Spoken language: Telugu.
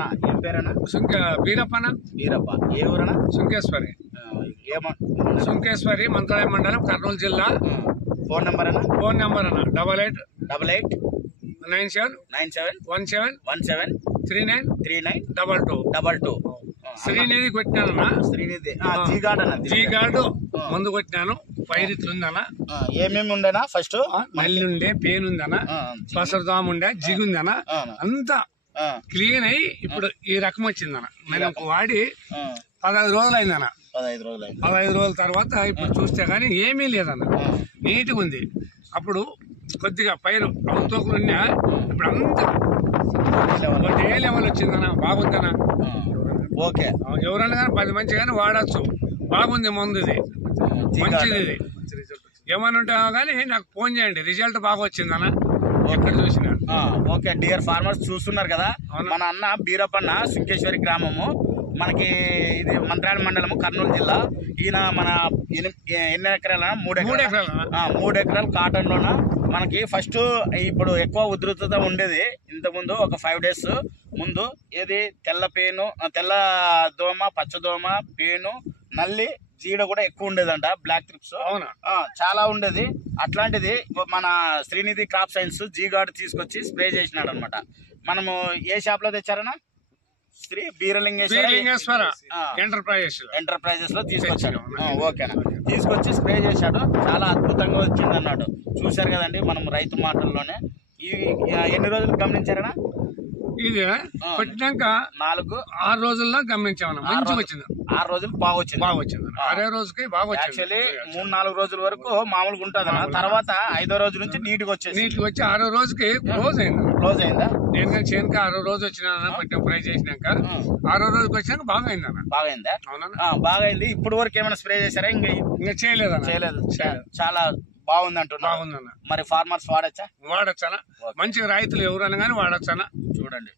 అన్నా ఏం పేరన్నా? బీరప్పన. బీరప్ప. ఏ ఊరన్నా? సుంకేశ్వరి. సుంకేశ్వరి, మంత్రాలయం మండలం, కర్నూలు జిల్లా. ఫోన్ నెంబర్ అన్నా? ఫోన్ నెంబర్ అన్న 88 97 97 17 17 39 39 22. 22. శ్రీనిధి కొట్టినానన్నా. శ్రీనిధి జీగాడ్ అన్న. జీగాడు మందు కొట్టినాను. పైరు ఇట్లుందనా. ఏమేమి ఉండేనా? ఫస్ట్ నల్లి ఉండే, పేను ఉందనా, పసరుదాము ఉండే, జిగుందనా, అంతా క్లీన్ అయ్యి ఇప్పుడు ఈ రకం వచ్చిందన. నేను వాడి 15 రోజులు అయిందన్న. 15 రోజుల తర్వాత ఇప్పుడు చూస్తే గానీ ఏమీ లేదన్న, నీట్గా ఉంది. అప్పుడు కొద్దిగా పైరు అవుతోకులు ఉన్నా, ఇప్పుడు అంతా ఏ లెవెల్ వచ్చిందన్న. బాగుందనా. ఓకే, ఎవరన్నా కానీ 10 మంచి కానీ వాడచ్చు. బాగుంది మందు, ఇది మంచిది. ఇది ఏమని ఉంటావో కానీ నాకు ఫోన్ చేయండి. రిజల్ట్ బాగా వచ్చిందన్న ఎక్కడ చూసినా. ఓకే, డియర్ ఫార్మర్స్ చూస్తున్నారు కదా, మన అన్న బీరప్పన్న, సుంకేశ్వరి గ్రామము, మనకి ఇది మంత్రాలయం మండలము, కర్నూలు జిల్లా. ఈయన మన ఎన్ని ఎకరాల? 3 ఎకరాలు. 3 ఎకరాలు కాటన్ లోన మనకి ఫస్ట్ ఇప్పుడు ఎక్కువ ఉధృతత ఉండేది ఇంతకుముందు. ఒక 5 days ముందు ఏది తెల్ల పేను, తెల్ల దోమ, పచ్చదోమ, పేను, నల్లి, జీడ కూడా ఎక్కువ ఉండేదంట. బ్లాక్ ట్రిప్స్ చాలా ఉండేది. అట్లాంటిది మన శ్రీనిధి క్రాప్ సైన్స్ జీగార్డ్ తీసుకొచ్చి స్ప్రే చేసినాడు అనమాట. మనము ఏ షాప్ లో తెచ్చారనా? శ్రీ బీరలింగేశ్వర ఎంటర్ప్రైజెస్ లో తీసుకొచ్చాడు. ఓకేనా, తీసుకొచ్చి స్ప్రే చేశాడు. చాలా అద్భుతంగా వచ్చింది అన్నాడు. చూశారు కదండి మనం రైతు మాటల్లోనే. ఇవి ఎన్ని రోజులు గమనించారనా? ఇది కొట్టినాక 4-6 రోజుల్లో గమనించామన్నా. మంచిగా వచ్చింది. 6 రోజులు బాగా వచ్చింది. 6వ రోజుకి బాగా వచ్చింది. యాక్చువల్లీ 3-4 రోజుల వరకు మామూలుగా ఉంటుంది అన్న. తర్వాత 5వ రోజు నుంచి నీట్గా వచ్చి 6వ రోజుకి క్లోజ్ అయిందా? నేను కానీ చేనుక 6వ రోజు వచ్చినా కొంచెం ఫ్రై చేసినాక 6వ రోజుకి వచ్చినాక బాగా అయిందన్న. బాగైందా? బాగా అయింది. ఇప్పుడు వరకు ఏమైనా స్ప్రే చేశారా? ఇంకా చేయలేదు. చాలా బాగుంది అంటున్నా. మరి ఫార్మర్స్ వాడచ్చా? మంచిగా రైతులు ఎవరన్నా కానీ వాడచ్చా? చూడండి.